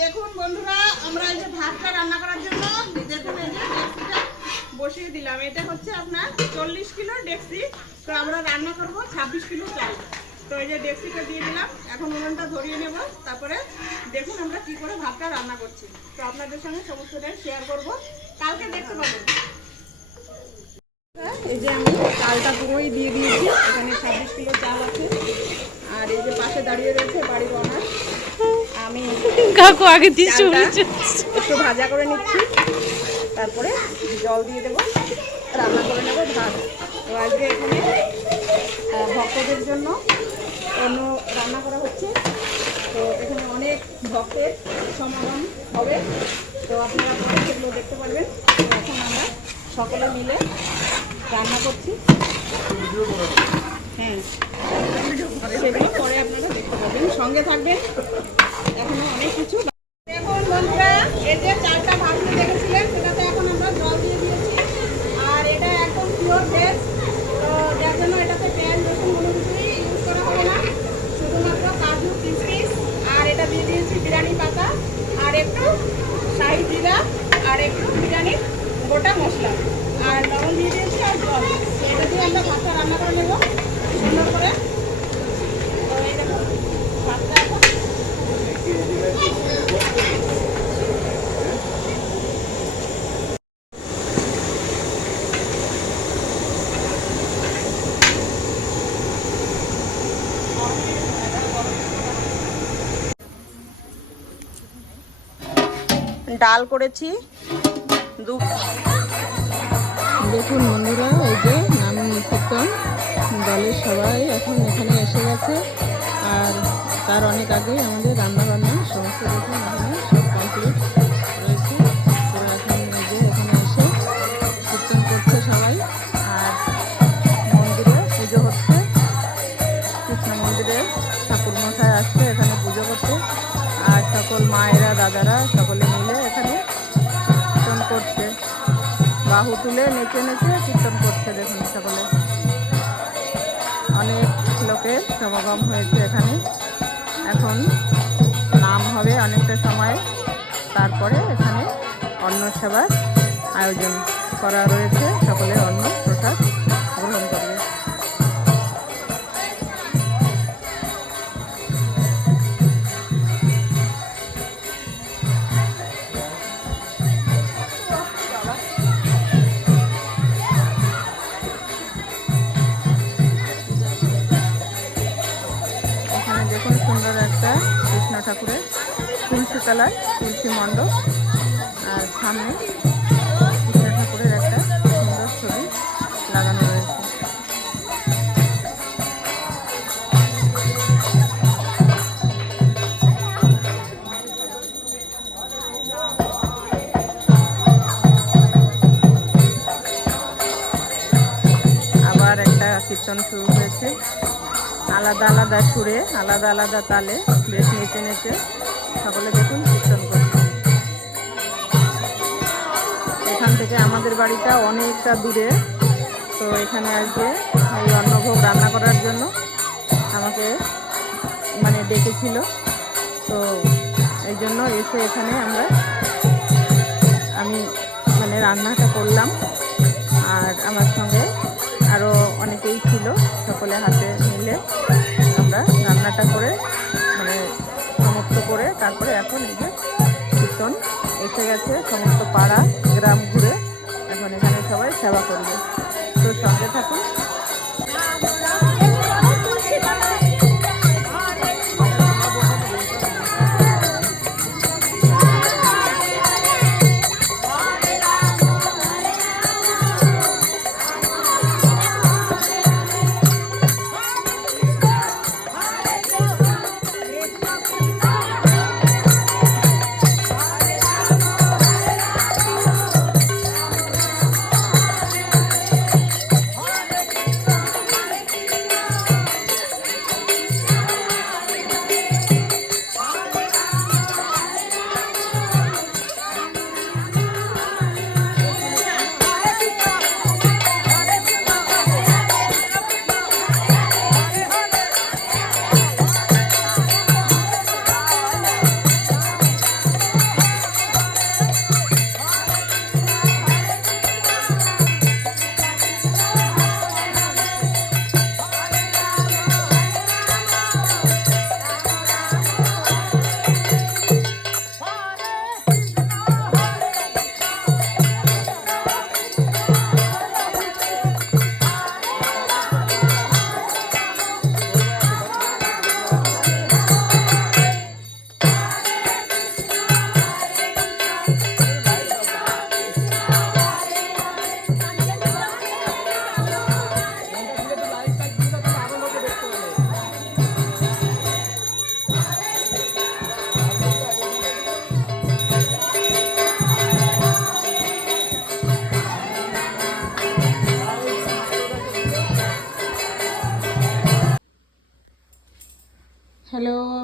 দেখুন বন্ধুরা, আমরা এই যে ভাতটা রান্না করার জন্য দেখুন এই যে ডেকচিটা বসিয়ে দিলাম। এটা হচ্ছে আপনার 40 কিলো ডেকচি। তো আমরা রান্না করব 26 কিলো চাল। তো এই যে ডেকচিটা দিয়ে দিলাম, এখন উনুনটা ধরিয়ে নেব। তারপরে দেখুন আমরা কি করে ভাতটা রান্না করছি। তো আপনাদের সঙ্গে সমস্তটাই শেয়ার করব, কালকে দেখতে পাবেন। এই যে আমি চালটা পুরোই দিয়ে দিয়েছি, এখানে 26 কিলো চাল আছে। আর এই যে পাশে দাঁড়িয়ে রয়েছে বাড়ির ওনার। আমি কাকু আগে দিয়ে একটু ভাজা করে নিচ্ছি, তারপরে জল দিয়ে দেবো, রান্না করে নেবো ভাত। তো আজকে এখানে ভক্তদের জন্য অন্য রান্না করা হচ্ছে। তো এখানে অনেক ভক্তের সমাগম হবে, তো আপনারা সেগুলো দেখতে পারবেন। এখন আমরা সকলে মিলে রান্না করছি। হ্যাঁ, সেগুলো পরে আপনারা দেখতে পাবেন, সঙ্গে থাকবেন, এখনো অনেক কিছু। দেখুন বন্ধুরা, এই যে চালটা ভাজতে দেখেছিলেন, সেটাতে এখন আমরা জল দিয়ে দিয়েছি। আর এটা একদম পিওর ভেজ, তো যার জন্য এটাতে তেল রসুন কোনো কিছুই ইউজ করা হবে না, শুধুমাত্র কাজু কিশমিশ। আর এটা দিয়ে দিয়েছি বিরিয়ানি পাতা, আর একটু শাহি জিরা, আর একটু বিরিয়ানি গোটা মশলা, আর লবণ দিয়ে দিয়েছি, আর জল। এটা দিয়ে আমরা ভাতটা রান্না করে নেব সুন্দর করে। তো এই দেখুন ভাতটা এখন ডাল করেছি। দেখুন বন্ধুরা, এই যে নাম কীর্তন দলের সবাই এখন এখানে এসে গেছে। আর তার অনেক আগেই আমাদের রান্না বান্না সমস্ত দেখুন এখানে সব কমপ্লিট রয়েছে। তো এখন এই যে এখানে এসে কীর্তন করছে সবাই। আর মন্দিরে পুজো হচ্ছে, কৃষ্ণ মন্দিরে ঠাকুর মশাই আসছে এখানে পুজো করতে। আর সকল মায়েরা দাদারা সকলে মিলে এখানে কীর্তন করছে, বাহু তুলে নেচে নেচে কীর্তন করছে। দেখুন সকলে, অনেক লোকের সমাগম হয়েছে এখানে। এখন নাম হবে অনেকটা সময়, তারপরে এখানে অন্ন সেবার আয়োজন করা রয়েছে, সকলে অন্ন প্রসাদ গ্রহণ করবে। দেখুন সুন্দর একটা কৃষ্ণ ঠাকুরের তুলসী কালার তুলসী মণ্ডপ, আর সামনে কৃষ্ণ ঠাকুরের একটা সুন্দর ছবি লাগানো রয়েছে। আবার একটা কীর্তন শুরু হয়েছে, আলাদা আলাদা সুরে আলাদা আলাদা তালে বেশ নেচে নেচে সকলে দেখুন কীর্তন করছে। এখান থেকে আমাদের বাড়িটা অনেকটা দূরে, তো এখানে আজকে এই অন্নভোগ রান্না করার জন্য আমাকে ডেকেছিল। তো এই জন্য এসে এখানে আমি রান্নাটা করলাম। আর আমার সঙ্গে আরও অনেকেই ছিল, সকলে হাতে মিলে আমরা রান্নাটা করে সমাপ্ত করে তারপরে এখন এই যে কীর্তন এসে গেছে সমস্ত পাড়া গ্রাম ঘুরে, এখন এখানে সবাই সেবা করবে। তো সঙ্গে থাকুন।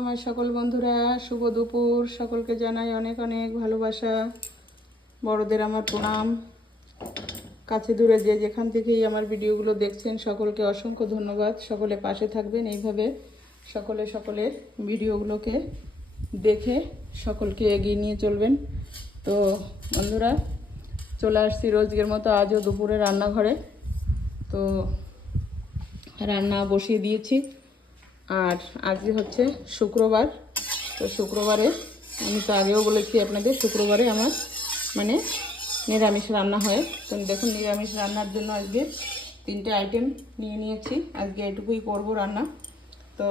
আমার সকল বন্ধুরা, শুভ দুপুর। সকলকে জানাই অনেক অনেক ভালোবাসা, বড়দের আমার প্রণাম। কাছে দূরে যে যেখান থেকেই আমার ভিডিওগুলো দেখছেন সকলকে অসংখ্য ধন্যবাদ। সকলে পাশে থাকবেন, এইভাবে সকলের ভিডিওগুলোকে দেখে সকলকে এগিয়ে নিয়ে চলবেন। তো বন্ধুরা, চলে আসছি রোজকের মতো আজও দুপুরে রান্নাঘরে। তো রান্না বসিয়ে দিয়েছি, আর আজকে হচ্ছে শুক্রবার। তো শুক্রবারে আমি তো আগেও বলেছি আপনাদের, শুক্রবারে আমার মানে নিরামিষ রান্না হয়। তো দেখুন, নিরামিষ রান্নার জন্য আজকে 3টে আইটেম নিয়ে নিয়েছি। আজকে এটুকুই করব রান্না। তো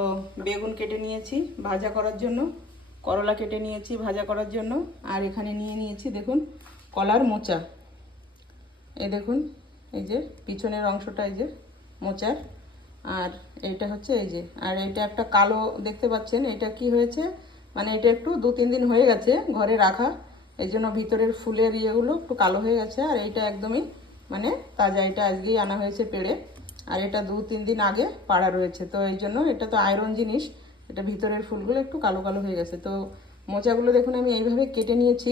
বেগুন কেটে নিয়েছি ভাজা করার জন্য, করলা কেটে নিয়েছি ভাজা করার জন্য, আর এখানে নিয়ে নিয়েছি দেখুন কলার মোচা। এই দেখুন, এই যে পিছনের অংশটা এই যে মোচার, আর এইটা হচ্ছে এই যে, আর এইটা একটা কালো দেখতে পাচ্ছেন। এটা কি হয়েছে, মানে এটা একটু 2-3 দিন হয়ে গেছে ঘরে রাখা, এই জন্য ভিতরের ফুলের ইয়েগুলো একটু কালো হয়ে গেছে। আর এইটা একদমই মানে তাজা, এটা আজকেই আনা হয়েছে পেড়ে, আর এটা 2-3 দিন আগে পাড়া রয়েছে। তো এই জন্য এটা তো আয়রন জিনিস, এটা ভিতরের ফুলগুলো একটু কালো কালো হয়ে গেছে। তো মোচাগুলো দেখুন আমি এইভাবে কেটে নিয়েছি,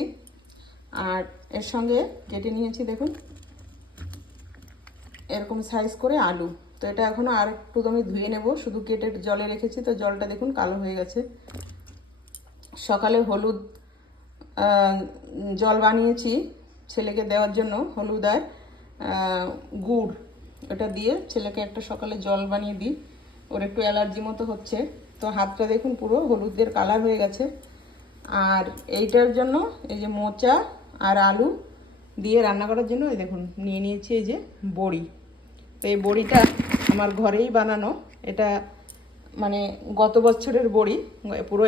আর এর সঙ্গে কেটে নিয়েছি দেখুন এরকম সাইজ করে আলু। তো এটা এখনও আর একটু আমি ধুয়ে নেব, শুধু কেটে জলে রেখেছি। তো জলটা দেখুন কালো হয়ে গেছে। সকালে হলুদ জল বানিয়েছি ছেলেকে দেওয়ার জন্য, হলুদ আর গুড়, ওটা দিয়ে ছেলেকে একটা সকালে জল বানিয়ে দিই। ওর একটু অ্যালার্জি মতো হচ্ছে, তো হাতটা দেখুন পুরো হলুদের কালার হয়ে গেছে। আর এইটার জন্য এই যে মোচা আর আলু দিয়ে রান্না করার জন্য এই দেখুন নিয়ে নিয়েছি এই যে বড়ি। তো এই বড়িটা আমার ঘরেই বানানো, এটা মানে গত বছরের বড়ি, পুরো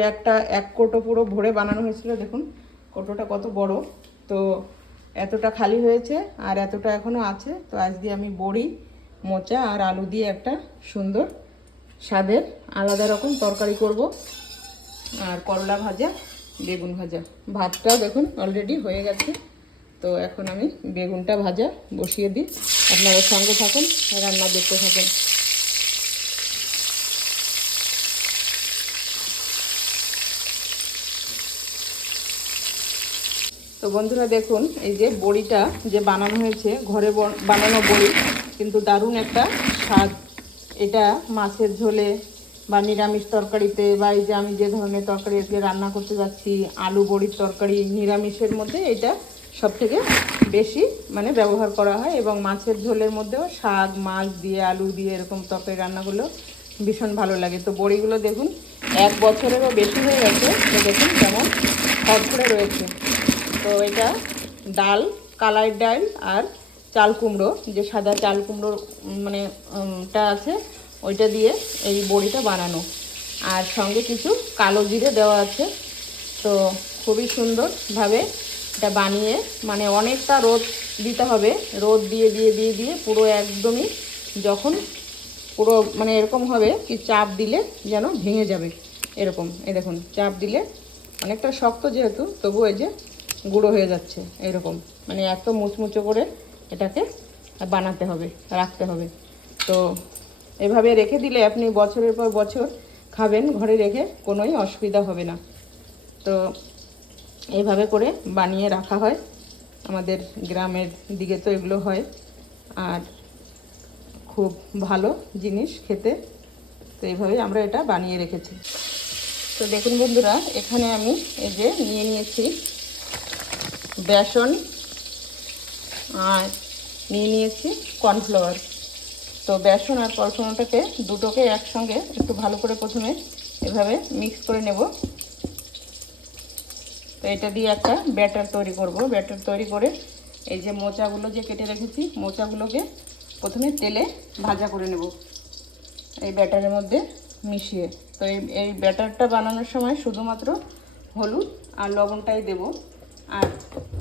এক কোটো পুরো ভরে বানানো হয়েছিল। দেখুন কোটোটা কত বড়, তো এতটা খালি হয়েছে আর এতটা এখনও আছে। তো আজকে আমি বড়ি, মোচা আর আলু দিয়ে একটা সুন্দর স্বাদের আলাদা রকম তরকারি করব। আর করলা ভাজা, বেগুন ভাজা, ভাতটাও দেখুন অলরেডি হয়ে গেছে। তো এখন আমি বেগুনটা ভাজা বসিয়ে দিই, আপনারা সঙ্গে থাকুন, রান্না দেখতে থাকুন। তো বন্ধুরা দেখুন, এই যে বড়িটা যে বানানো হয়েছে, ঘরে বানানো বড়ি, কিন্তু দারুণ একটা স্বাদ। এটা মাছের ঝোলে বা নিরামিষ তরকারিতে, বা এই যে আমি যে ধরনের তরকারি আজকে রান্না করতে যাচ্ছি, আলু বড়ির তরকারি, নিরামিষের মধ্যে এটা সবথেকে বেশি মানে ব্যবহার করা হয়। এবং মাছের ঝোলের মধ্যেও শাক মাছ দিয়ে আলু দিয়ে এরকম তরকারি রান্না করলেও ভীষণ ভালো লাগে। তো বড়িগুলো দেখুন 1 বছরেরও বেশি হয়ে গেছে, তো দেখুন কেমন খড়খড়ে রয়েছে। তো এটা ডাল, কালাই ডাল আর চাল কুমড়ো, যে সাদা চাল কুমড়ো মানে টা আছে, ওইটা দিয়ে এই বড়িটা বানানো, আর সঙ্গে কিছু কালো জিরে দেওয়া আছে। তো খুবই সুন্দরভাবে এটা বানিয়ে, মানে অনেকটা রোদ দিতে হবে, রোদ দিয়ে দিয়ে দিয়ে দিয়ে পুরো একদমই যখন পুরো মানে এরকম হবে কি চাপ দিলে যেন ভেঙে যাবে এরকম। এই দেখুন চাপ দিলে অনেকটা শক্ত যেহেতু, তবু এই যে গুঁড়ো হয়ে যাচ্ছে এরকম, মানে এত মুচমুচো করে এটাকে বানাতে হবে, রাখতে হবে। তো এভাবে রেখে দিলে আপনি বছরের পর বছর খাবেন, ঘরে রেখে কোনোই অসুবিধা হবে না। তো এইভাবে করে বানিয়ে রাখা হয়, আমাদের গ্রামের দিকে তো এগুলো হয়, আর খুব ভালো জিনিস খেতে। তো এইভাবে আমরা এটা বানিয়ে রেখেছি। তো দেখুন বন্ধুরা, এখানে আমি এই যে নিয়ে নিয়েছি বেসন আর নিয়ে নিয়েছি কর্নফ্লাওয়ার। তো বেসন আর কর্নফ্লাওয়ারটাকে দুটোকে একসঙ্গে একটু ভালো করে প্রথমে এভাবে মিক্স করে নেব। তো এটা দিয়ে একটা ব্যাটার তৈরি করব। ব্যাটার তৈরি করে এই যে মোচাগুলো যে কেটে রেখেছি, মোচাগুলোকে প্রথমে তেলে ভাজা করে নেব এই ব্যাটারের মধ্যে মিশিয়ে। তো এই ব্যাটারটা বানানোর সময় শুধুমাত্র হলুদ আর লবণটাই দেব, আর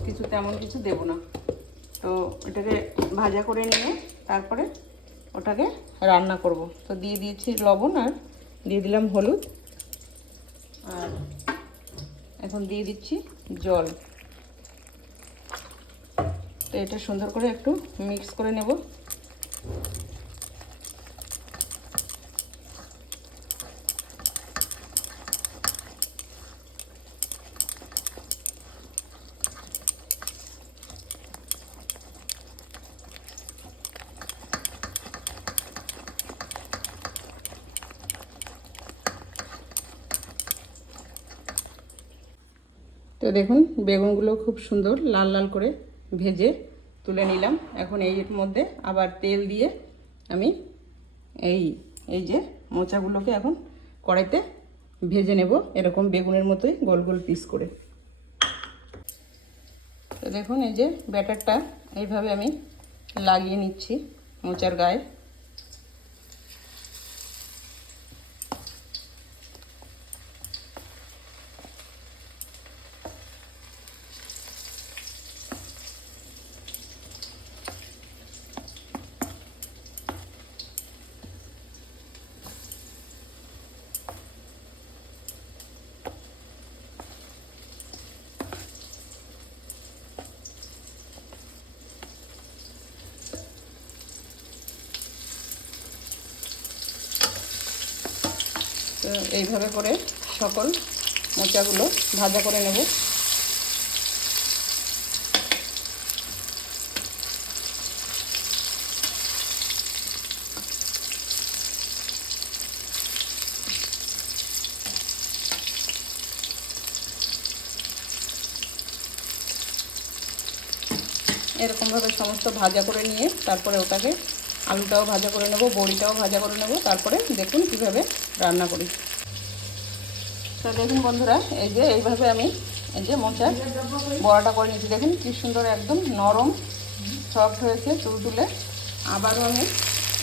কিছু তেমন কিছু দেব না। তো এটাকে ভাজা করে নিয়ে তারপরে ওটাকে রান্না করব। তো দিয়ে দিয়েছি লবণ আর দিয়ে দিলাম হলুদ, আর এখন দিয়ে দিচ্ছি জল। তো এটা সুন্দর করে একটু মিক্স করে নেব। তো দেখুন বেগুনগুলো খুব সুন্দর লাল লাল করে ভেজে তুলে নিলাম। এখন এর মধ্যে আবার তেল দিয়ে আমি এই যে মোচাগুলোকে এখন কড়াইতে ভেজে নেব, এরকম বেগুনের মতোই গোল গোল পিস করে। তো দেখুন এই যে ব্যাটারটা এইভাবে আমি লাগিয়ে নিচ্ছি মোচার গায়ে। তো এইভাবে করে সকল মোচাগুলো ভাজা করে নেব। এরকমভাবে সমস্ত ভাজা করে নিয়ে তারপরে ওটাকে আলুটাও ভাজা করে নেব, বড়িটাও ভাজা করে নেব, তারপরে দেখুন কিভাবে রান্না করি। তো দেখুন বন্ধুরা এই যে এইভাবে আমি এই যে মোচার বড়াটা করে নিয়েছি। দেখুন কি সুন্দর একদম নরম সফট হয়েছে তুলতুলে। আবারও আমি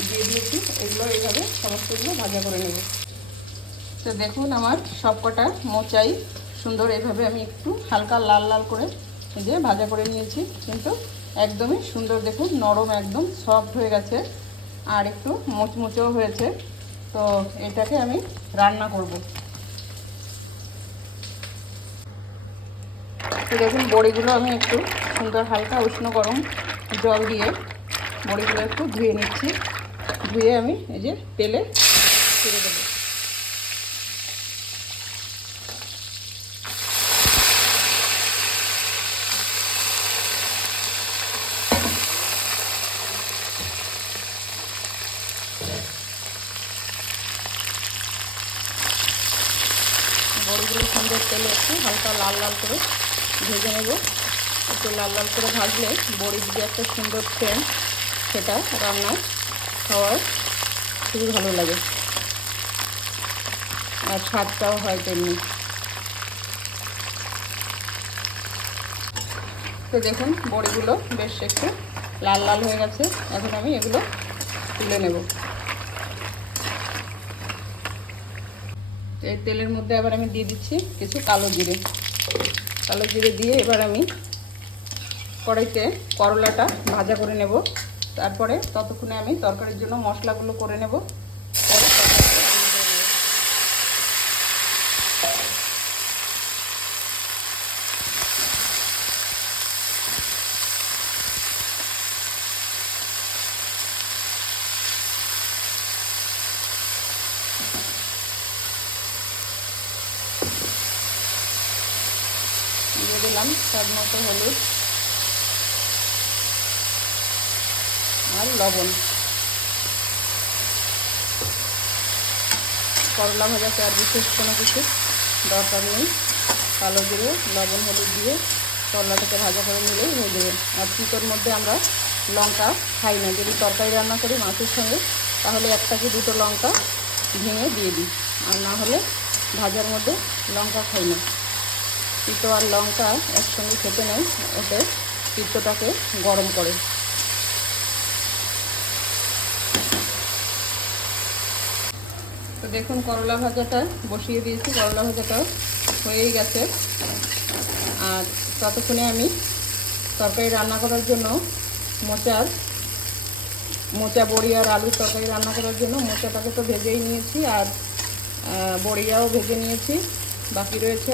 দিয়ে দিয়েছি, এগুলো এইভাবে সমস্তগুলো ভাজা করে নেব। তো দেখুন আমার সবকটা মোচাই সুন্দর এইভাবে আমি একটু হালকা লাল লাল করে এই যে ভাজা করে নিয়েছি, কিন্তু একদমই সুন্দর দেখুন নরম একদম সফট হয়ে গেছে আর একটু মুচমুচেও হয়েছে। তো এটাকে আমি রান্না করব। তো দেখুন বড়িগুলো আমি একটু সুন্দর হালকা উষ্ণ গরম জল দিয়ে বড়িগুলো একটু ধুয়ে নিচ্ছি। ধুয়ে আমি এই যে তেলে ছেড়ে দেবো। বড়িগুলো সুন্দর তেলে একটু হালকা লাল লাল করে ভেজে নেব। একটু লাল লাল করে ভাজলে বড়ির যে একটা সুন্দর সেন্ট, সেটা রান্নার খাওয়ার খুবই ভালো লাগে আর স্বাদটাও হয় তেমনি। তো দেখুন বড়িগুলো বেশ একটু লাল লাল হয়ে গেছে, এখন আমি এগুলো তুলে নেব। এই তেলের মধ্যে আবার আমি দিয়ে দিচ্ছি কিছু কালো জিরে। কালো জিরে দিয়ে এবার আমি কড়াইতে করলাটা ভাজা করে নেব। তারপরে ততক্ষণে আমি তরকারির জন্য মশলাগুলো করে নেব। দিয়ে দিলাম স্বাদ মতো হলুদ আর লবণ। করলা ভাজাতে আর বিশেষ কোনো কিছু দরকার নেই, কালো জিরে লবণ হলুদ দিয়ে করলাটাকে ভাজা করে নিলেই হয়ে যাবে। আর চিতোর মধ্যে আমরা লঙ্কা খাই না, যদি তরকারি রান্না করি মাছের সঙ্গে তাহলে একটা কি দুটো লঙ্কা ভেঙে দিয়ে দিই, আর না হলে ভাজার মধ্যে লঙ্কা খাই না। তিতো আর লঙ্কা একসঙ্গে খেতে নেই, ওতে তিতোটাকে গরম করে। তো দেখুন করলা ভাজাটা বসিয়ে দিয়েছি, করলা ভাজাটাও হয়েই গেছে। আর ততক্ষণে আমি তরকারি রান্না করার জন্য মোচা বড়ি আর আলুর তরকারি রান্না করার জন্য মোচাটাকে তো ভেজেই নিয়েছি আর বড়িয়াও ভেজে নিয়েছি। বাকি রয়েছে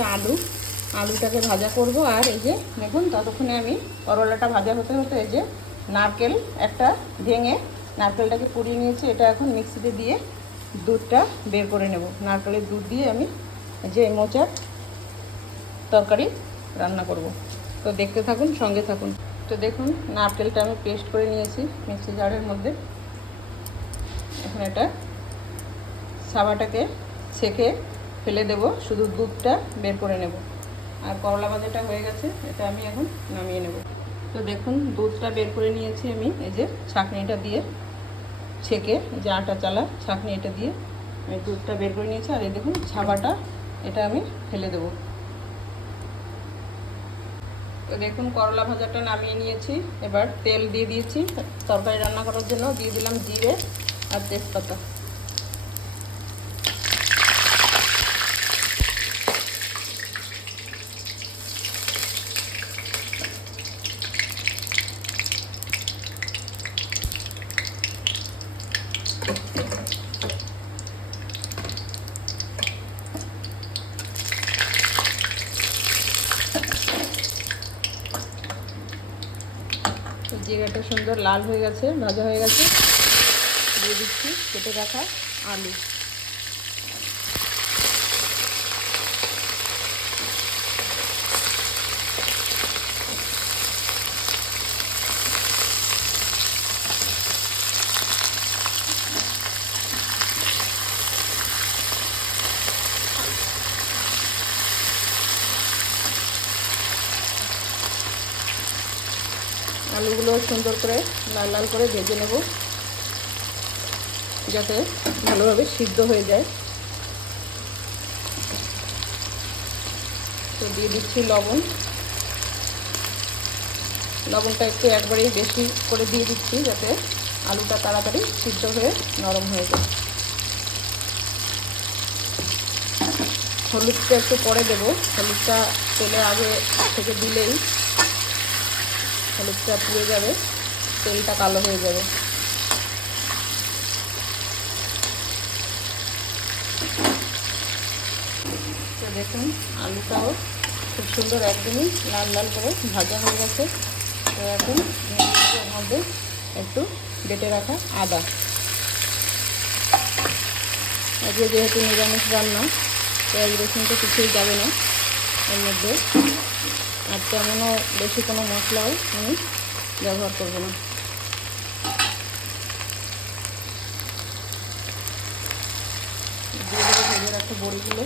আলুটাকে ভাজা করব। আর এই যে দেখুন ততক্ষণে আমি করলাটা ভাজা হতে হতে এই যে নারকেল একটা ভেঙে নারকেলটাকে পুড়িয়ে নিয়েছি, এটা এখন মিক্সিতে দিয়ে দুধটা বের করে নেব। নারকেলের দুধ দিয়ে আমি যে মোচার তরকারি রান্না করব। তো দেখতে থাকুন, সঙ্গে থাকুন। তো দেখুন নারকেলটা আমি পেস্ট করে নিয়েছি মিক্সি জারের মধ্যে। এখন এটা সাবাটাকে ছেঁকে ফেলে দেব, শুধু দুধটা বের করে নেব। আর করলা ভাজাটা হয়ে গেছে, এটা আমি এখন নামিয়ে নেব। তো দেখুন দুধটা বের করে নিয়েছি আমি, এই যে ছাঁকনিটা দিয়ে ছেঁকে, যে আটা চালা ছাঁকনি এটা দিয়ে আমি দুধটা বের করে নিয়েছি। আর এই দেখুন ছাবাটা, এটা আমি ফেলে দেবো। তো দেখুন করলা ভাজাটা নামিয়ে নিয়েছি। এবার তেল দিয়ে দিয়েছি তরকারি রান্না করার জন্য, দিয়ে দিলাম জিরে আর তেজপাতা। জিরাটা সুন্দর লাল হয়ে গেছে, ভাজা হয়ে গেছে। দিয়ে দিচ্ছি কেটে রাখা আলু। আলুগুলো সুন্দর করে লাল লাল করে ভেজে নেব, যাতে ভালোভাবে সিদ্ধ হয়ে যায়। তো দিয়ে দিচ্ছি লবণ। লবণটা একটু একবারেই বেশি করে দিয়ে দিচ্ছি, যাতে আলুটা তাড়াতাড়ি সিদ্ধ হয়ে নরম হয়ে যায়। হলুদটা একটু পরে দেব, হলুদটা তেলে আগে থেকে দিলেই হলুদটা পুড়ে যাবে, তেলটা কালো হয়ে যাবে। তো দেখুন আলুটাও খুব সুন্দর একদমই লাল লাল করে ভাজা হয়ে গেছে। তো এখন এর মধ্যে একটু বেটে রাখা আদা। আজকে যেহেতু নিরামিষ রান্না, পেঁয়াজ রসুন তো কিছুই যাবে না এর মধ্যে, আর তেমনও বেশি কোনো মশলাও আমি ব্যবহার করব না। দিয়ে দেবো ভেজে রাখা বড়িগুলো।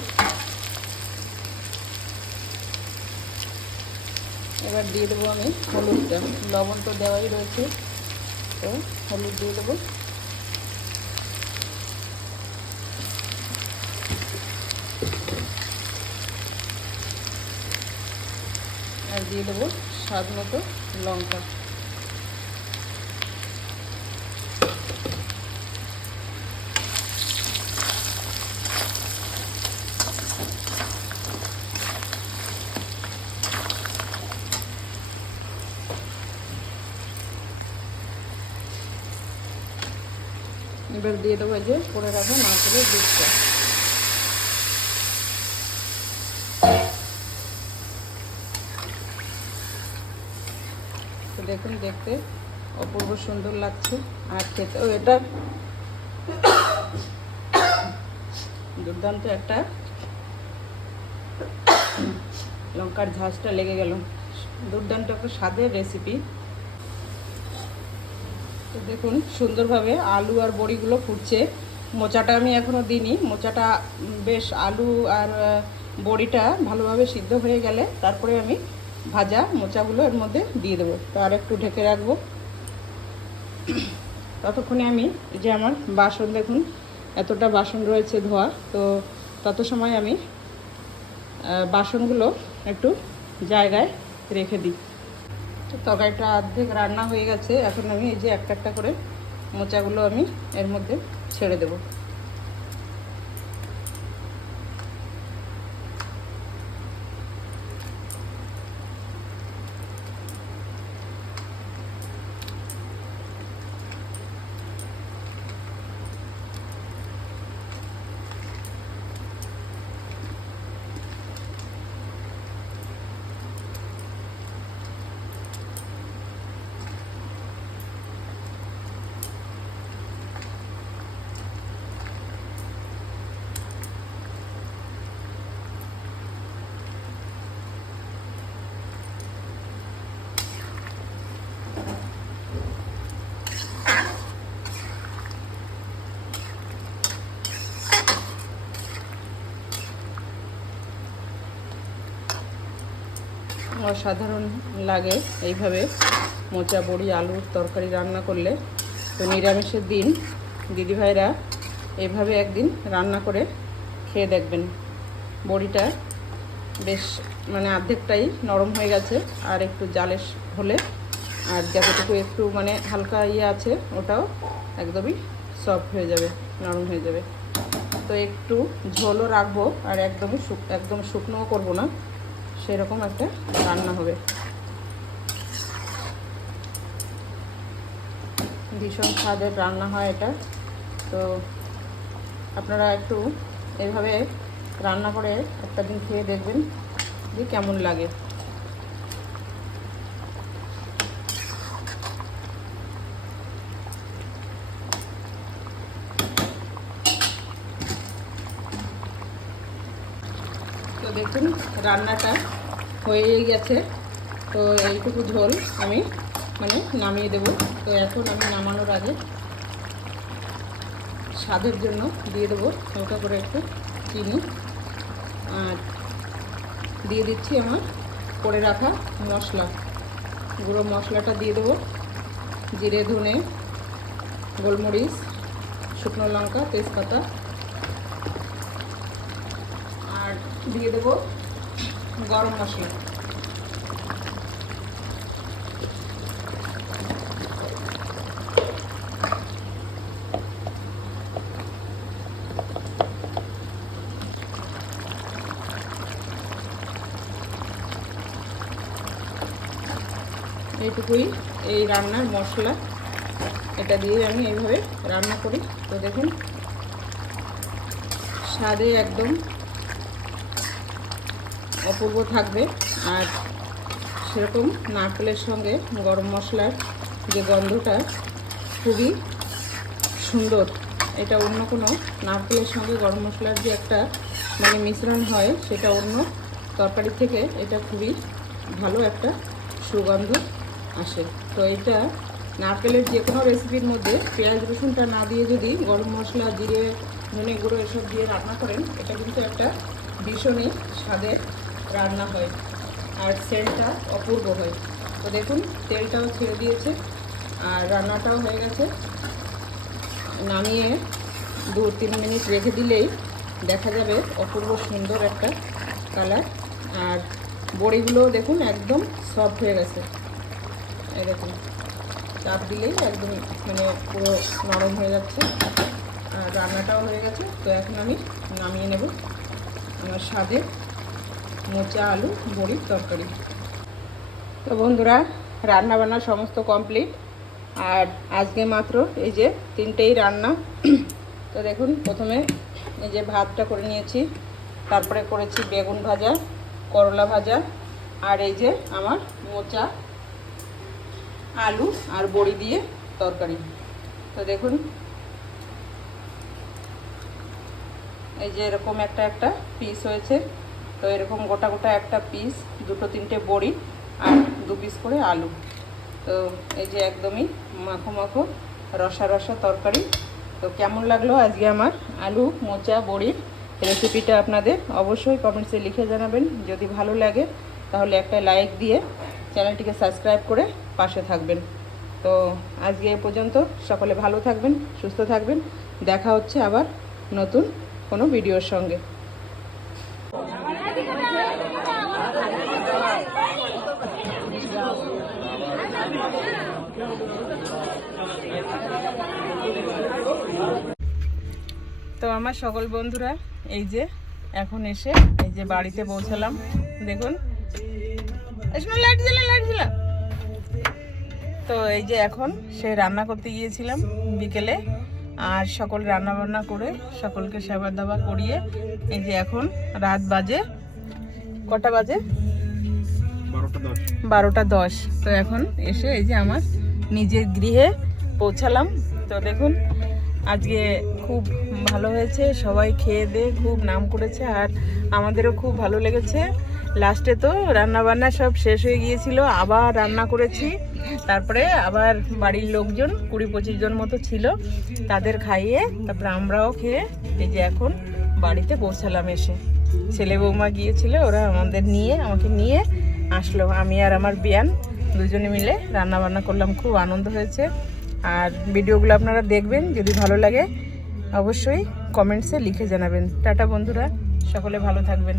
এবার দিয়ে দেবো আমি হলুদটা, লবণ তো দেওয়াই রয়েছে, তো হলুদ দিয়ে দেবো। আর দিয়ে দেবো স্বাদ মতো লঙ্কা। এবার দিয়ে দেবো এই যে করে রাখা নারকেলের দুধটা। তো দেখুন দেখতে অপূর্ব সুন্দর লাগছে, আর খেতেও এটা দুর্দান্ত একটা। লঙ্কার ঝাঁজটা লেগে গেল, দুর্দান্ত একটা স্বাদের রেসিপি। তো দেখুন সুন্দরভাবে আলু আর বড়িগুলো ফুটছে। মোচাটা আমি এখনও দিইনি, মোচাটা বেশ আলু আর বড়িটা ভালোভাবে সিদ্ধ হয়ে গেলে তারপরে আমি ভাজা মোচাগুলো এর মধ্যে দিয়ে দেবো। তো আর একটু ঢেকে রাখবো। ততক্ষণে আমি যে আমার বাসন দেখুন এতটা বাসন রয়েছে ধোয়া, তো তত সময় আমি বাসনগুলো একটু জায়গায় রেখে দিই। তো তরকারিটা অর্ধেক রান্না হয়ে গেছে, এখন আমি এই যে একটা একটা করে মোচাগুলো আমি এর মধ্যে ছেড়ে দেবো। অসাধারণ লাগে এইভাবে মোচা বড়ি আলুর তরকারি রান্না করলে। তো নিরামিষের দিন দিদিভাইরা এইভাবে একদিন রান্না করে খেয়ে দেখবেন। বড়িটা বেশ মানে অর্ধেকটাই নরম হয়ে গেছে, আর একটু জালে হলে আর যতটুকু একটু মানে হালকা ইয়ে আছে ওটাও একদমই সফট হয়ে যাবে, নরম হয়ে যাবে। তো একটু ঝোলও রাখবো, আর একদম শুকনোও করবো না, সেরকম একটা রান্না হবে। ভীষণ স্বাদের রান্না হয় এটা। তো আপনারা একটু এইভাবে রান্না করে একটা দিন খেয়ে দেখবেন যে কেমন লাগে। তো দেখুন রান্নাটা হয়েই গেছে। তো এইটুকু ঝোল আমি মানে নামিয়ে দেব। তো এখন আমি নামানোর আগে স্বাদের জন্য দিয়ে দেবো হালকা করে একটু চিনি, আর দিয়ে দিচ্ছি আমার করে রাখা মশলা, গুঁড়ো মশলাটা দিয়ে দেবো। জিরে, ধনে, গোলমরিচ, শুকনো লঙ্কা, তেজপাতা, আর দিয়ে দেবো গরম মশলা। এইটুকুই এই রান্নার মশলা, এটা দিয়ে আমি এইভাবে রান্না করি। তো দেখুন স্বাদে একদম অপূর্ব থাকবে। আর সেরকম নারকেলের সঙ্গে গরম মশলার যে গন্ধটা খুবই সুন্দর। এটা অন্য কোনো নারকেলের সঙ্গে গরম মশলার যে একটা মানে মিশ্রণ হয়, সেটা অন্য তরকারি থেকে এটা খুবই ভালো একটা সুগন্ধ আসে। তো এটা নারকেলের যে কোনো রেসিপির মধ্যে পেঁয়াজ রসুনটা না দিয়ে যদি গরম মশলা, জিরে, ধনে গুঁড়ো এসব দিয়ে রান্না করেন, এটা কিন্তু একটা ভীষণই স্বাদের রান্না হয়, আর সেন্টটা অপূর্ব হয়। তো দেখুন তেলটাও ছেড়ে দিয়েছে, আর রান্নাটাও হয়ে গেছে। নামিয়ে 2-3 মিনিট রেখে দিলেই দেখা যাবে অপূর্ব সুন্দর একটা কালার। আর বড়িগুলো দেখুন একদম সফট হয়ে গেছে, এই দেখুন চাপ দিলেই একদম মানে পুরো নরম হয়ে যাচ্ছে, আর রান্নাটাও হয়ে গেছে। তো এখন আমি নামিয়ে নেব আমার স্বাদের মোচা আলু বড়ির তরকারি। তো বন্ধুরা রান্না বান্না সমস্ত কমপ্লিট, আর আজকে মাত্র এই যে 3টেই রান্না। তো দেখুন প্রথমে এই যে ভাতটা করে নিয়েছি, তারপরে করেছি বেগুন ভাজা, করলা ভাজা, আর এই যে আমার মোচা আলু আর বড়ি দিয়ে তরকারি। তো দেখুন এই যে এরকম একটা পিস হয়েছে। তো এরকম গোটা গোটা একটা পিস, 2-3টে বড়ি আর 2 পিস করে আলু। তো এই যে একদমই মাখো মাখো রসা রসা তরকারি। তো কেমন লাগলো আজকে আমার আলু মোচা বড়ির রেসিপিটা আপনাদের অবশ্যই কমেন্টসে লিখে জানাবেন। যদি ভালো লাগে তাহলে একটা লাইক দিয়ে চ্যানেলটিকে সাবস্ক্রাইব করে পাশে থাকবেন। তো আজকে এ পর্যন্ত, সকলে ভালো থাকবেন, সুস্থ থাকবেন। দেখা হচ্ছে আবার নতুন কোনো ভিডিওর সঙ্গে। তো আমার সকল বন্ধুরা এই যে এখন এসে এই যে বাড়িতে পৌঁছালাম। দেখুন লাইট জ্বালা। তো এই যে এখন সে রান্না করতে গিয়েছিলাম বিকেলে, আর সকল রান্না বান্না করে সকলকে সেবা দাবা করিয়ে এই যে এখন রাত বাজে কটা বাজে 12:10। তো এখন এসে এই যে আমার নিজের গৃহে পৌঁছালাম। তো দেখুন আজকে খুব ভালো হয়েছে, সবাই খেয়ে দিয়ে খুব নাম করেছে, আর আমাদেরও খুব ভালো লেগেছে। লাস্টে তো রান্না বান্না সব শেষ হয়ে গিয়েছিল, আবার রান্না করেছি, তারপরে আবার বাড়ির লোকজন 20-25 জন মতো ছিল, তাদের খাইয়ে তারপরে আমরাও খেয়ে এই যে এখন বাড়িতে পৌঁছালাম। এসে ছেলে বৌমা গিয়েছিল, ওরা আমাকে নিয়ে আসলো। আমি আর আমার বিয়ান দুজনে মিলে রান্না বান্না করলাম, খুব আনন্দ হয়েছে। আর ভিডিওগুলো আপনারা দেখবেন, যদি ভালো লাগে অবশ্যই কমেন্টসে লিখে জানাবেন। টাটা বন্ধুরা, সকলে ভালো থাকবেন।